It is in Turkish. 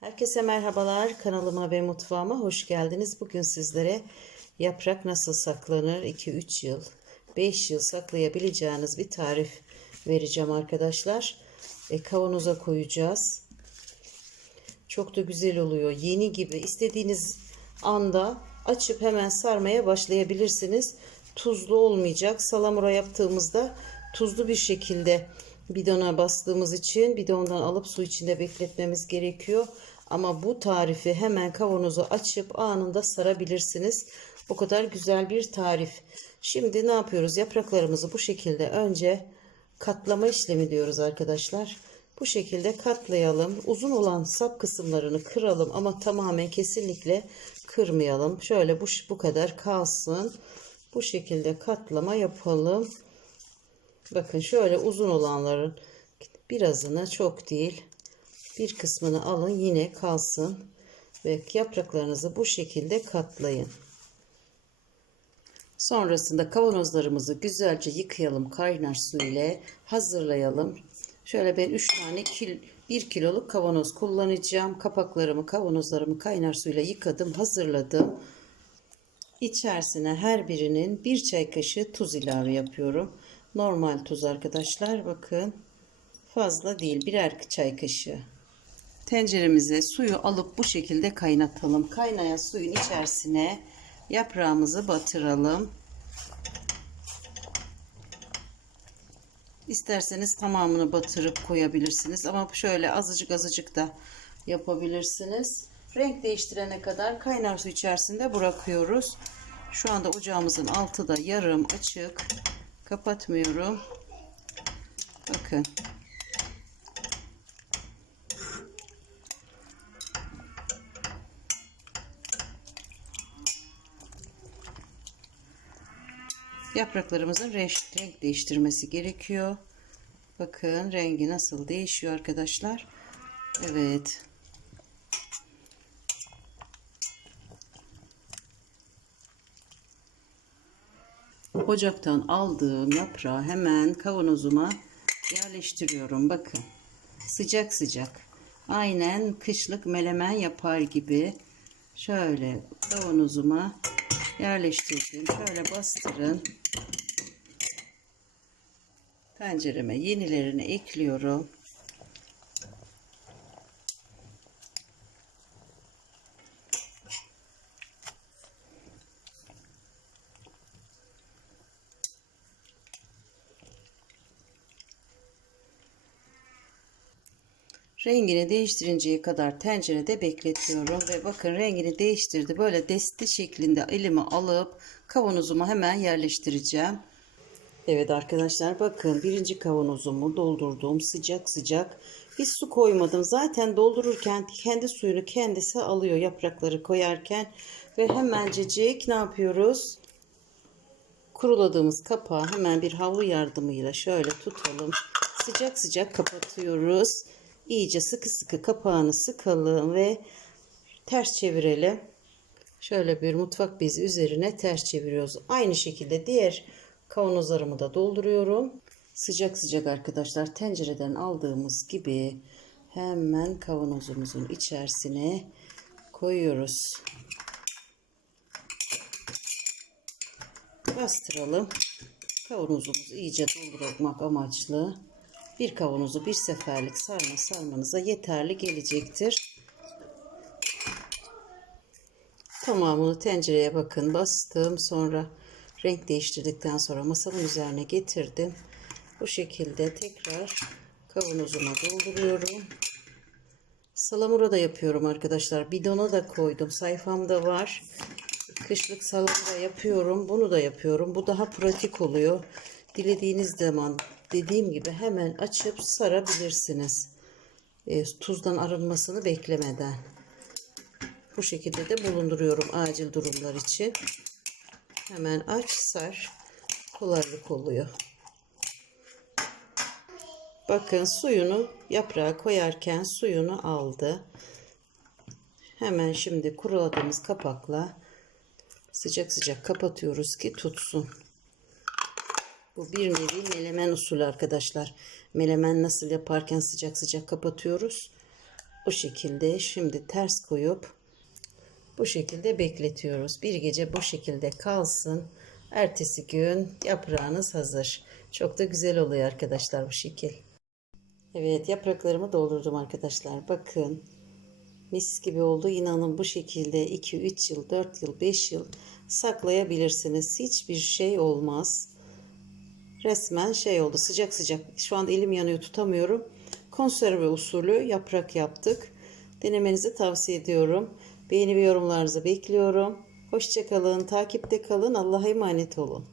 Herkese merhabalar. Kanalıma ve mutfağıma hoş geldiniz. Bugün sizlere yaprak nasıl saklanır 2-3 yıl, 5 yıl saklayabileceğiniz bir tarif vereceğim arkadaşlar. E, kavanoza koyacağız. Çok da güzel oluyor. Yeni gibi istediğiniz anda açıp hemen sarmaya başlayabilirsiniz. Tuzlu olmayacak. Salamura yaptığımızda tuzlu bir şekilde bidona bastığımız için bidondan alıp su içinde bekletmemiz gerekiyor. Ama bu tarifi hemen kavanozu açıp anında sarabilirsiniz. O kadar güzel bir tarif. Şimdi ne yapıyoruz? Yapraklarımızı bu şekilde önce katlama işlemi diyoruz arkadaşlar. Bu şekilde katlayalım. Uzun olan sap kısımlarını kıralım ama tamamen kesinlikle kırmayalım. Şöyle bu, bu kadar kalsın. Bu şekilde katlama yapalım. Bakın şöyle uzun olanların birazını çok değil bir kısmını alın yine kalsın ve yapraklarınızı bu şekilde katlayın. Sonrasında kavanozlarımızı güzelce yıkayalım kaynar su ile hazırlayalım. Şöyle ben 3 tane kil, 1 kiloluk kavanoz kullanacağım. Kapaklarımı kavanozlarımı kaynar suyla yıkadım hazırladım. İçerisine her birinin bir çay kaşığı tuz ilave yapıyorum. Normal tuz arkadaşlar bakın fazla değil birer çay kaşığı. Tenceremize suyu alıp bu şekilde kaynatalım. Kaynayan suyun içerisine yaprağımızı batıralım. İsterseniz tamamını batırıp koyabilirsiniz ama şöyle azıcık azıcık da yapabilirsiniz. Renk değiştirene kadar kaynar su içerisinde bırakıyoruz. Şu anda ocağımızın altı da yarım açık. Kapatmıyorum. Bakın. Yapraklarımızın renk, değiştirmesi gerekiyor. Bakın rengi nasıl değişiyor arkadaşlar. Evet. Ocaktan aldığım yaprağı hemen kavanozuma yerleştiriyorum. Bakın. Sıcak sıcak. Aynen kışlık melemen yapar gibi. Şöyle kavanozuma yerleştirdim. Şöyle bastırın. Tencereme yenilerini ekliyorum. Rengini değiştirinceye kadar tencerede bekletiyorum ve bakın rengini değiştirdi. Böyle desti şeklinde elime alıp kavanozuma hemen yerleştireceğim. Evet arkadaşlar bakın birinci kavanozumu doldurduğum sıcak sıcak bir su koymadım. Zaten doldururken kendi suyunu kendisi alıyor yaprakları koyarken ve hemencecik ne yapıyoruz? Kuruladığımız kapağı hemen bir havlu yardımıyla şöyle tutalım. Sıcak sıcak kapatıyoruz. İyice sıkı sıkı kapağını sıkalım ve ters çevirelim. Şöyle bir mutfak bezi üzerine ters çeviriyoruz. Aynı şekilde diğer kavanozlarımı da dolduruyorum. Sıcak sıcak arkadaşlar tencereden aldığımız gibi hemen kavanozumuzun içerisine koyuyoruz. Bastıralım. Kavanozumuzu iyice doldurmak amaçlı. Bir kavanozu bir seferlik sarma sarmanıza yeterli gelecektir. Tamamını tencereye bakın bastım. Sonra renk değiştirdikten sonra masamın üzerine getirdim. Bu şekilde tekrar kavanozuma dolduruyorum. Salamura da yapıyorum arkadaşlar. Bidona da koydum. Sayfamda var. Kışlık salamura yapıyorum. Bunu da yapıyorum. Bu daha pratik oluyor. Dilediğiniz zaman dediğim gibi hemen açıp sarabilirsiniz. E, tuzdan arınmasını beklemeden. Bu şekilde de bulunduruyorum acil durumlar için. Hemen aç sar. Kolaylık oluyor. Bakın suyunu yaprağa koyarken suyunu aldı. Hemen şimdi kuruladığımız kapakla sıcak sıcak kapatıyoruz ki tutsun. Bu bir nevi melemen usulü arkadaşlar. Melemen nasıl yaparken sıcak sıcak kapatıyoruz. Bu şekilde şimdi ters koyup bu şekilde bekletiyoruz. Bir gece bu şekilde kalsın. Ertesi gün yaprağınız hazır. Çok da güzel oluyor arkadaşlar bu şekil. Evet yapraklarımı doldurdum arkadaşlar. Bakın mis gibi oldu. İnanın bu şekilde 2-3 yıl, 4 yıl, 5 yıl saklayabilirsiniz. Hiçbir şey olmaz. Resmen şey oldu sıcak sıcak. Şu anda elim yanıyor tutamıyorum. Konserve usulü yaprak yaptık. Denemenizi tavsiye ediyorum. Beğeni ve yorumlarınızı bekliyorum. Hoşçakalın, takipte kalın. Allah'a emanet olun.